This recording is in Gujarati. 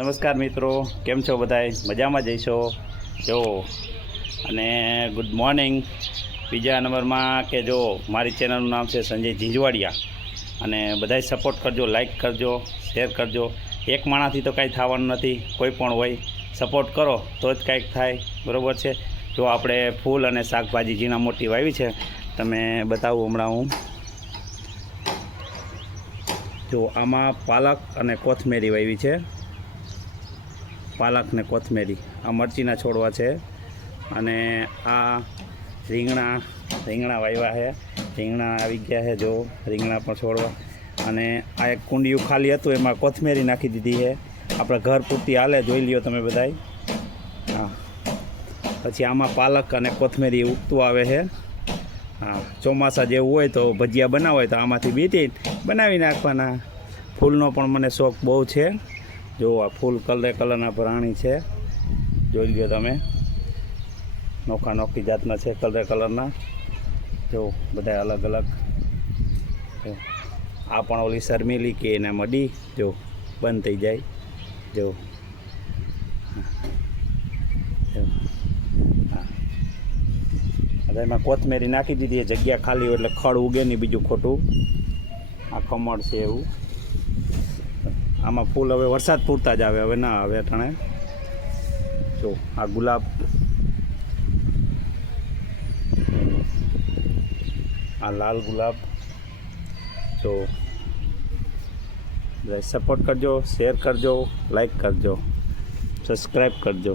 નમસ્કાર મિત્રો, કેમ છો બધાય? મજામાં જઈશો જો. અને ગુડ મોર્નિંગ. બીજા નંબરમાં કે જો મારી ચેનલનું નામ છે સંજય ઝીંઝવાડિયા, અને બધાય સપોર્ટ કરજો, લાઈક કરજો, શેર કરજો. એક માણસથી તો કાંઈ થવાનું નથી, કોઈ પણ હોય સપોર્ટ કરો તો જ કાંઈક થાય, બરાબર છે. જો આપણે ફૂલ અને શાકભાજી ઝીણા મોટી વાવી છે, તમે બતાવું હમણાં હું. જો આમાં પાલક અને કોથમેરી વાવી છે, પાલક ને કોથમેરી. આ મરચીના છોડવા છે, અને આ રીંગણા વાવ્યા છે. રીંગણા આવી ગયા છે, જો રીંગણા પણ છોડવા. અને આ એક કુંડિયું ખાલી હતું, એમાં કોથમેરી નાખી દીધી છે. આપણે ઘર પૂરતી હાલે, જોઈ લ્યો તમે બધાય. હા, પછી આમાં પાલક અને કોથમેરી ઉગતું આવે છે. હા, ચોમાસા જેવું હોય તો ભજીયા બનાવો હોય તો આમાંથી બીટી બનાવી નાખવાના. ફૂલનો પણ મને શોખ બહુ છે. જો આ ફૂલ કલરના પ્રાણી છે, જોઈ લ્યો તમે. નોખી જાતના છે, કલરના. જો બધા અલગ અલગ. આ પણ ઓલી શર્મિલી કે એના મડી, જો બંધ થઈ જાય. જો હા, એમાં કોથમેરી નાખી દીધી. જગ્યા ખાલી હોય એટલે ખડ ઉગે નહીં, બીજું ખોટું. આ કમળ છે એવું. આમાં ફૂલ હવે વરસાદ પૂરતા જ આવે, હવે ના આવે અટાણે. જો આ ગુલાબ, આ લાલ ગુલાબ. જો સપોર્ટ કરજો, શેર કરજો, લાઈક કરજો, સબસ્ક્રાઈબ કરજો.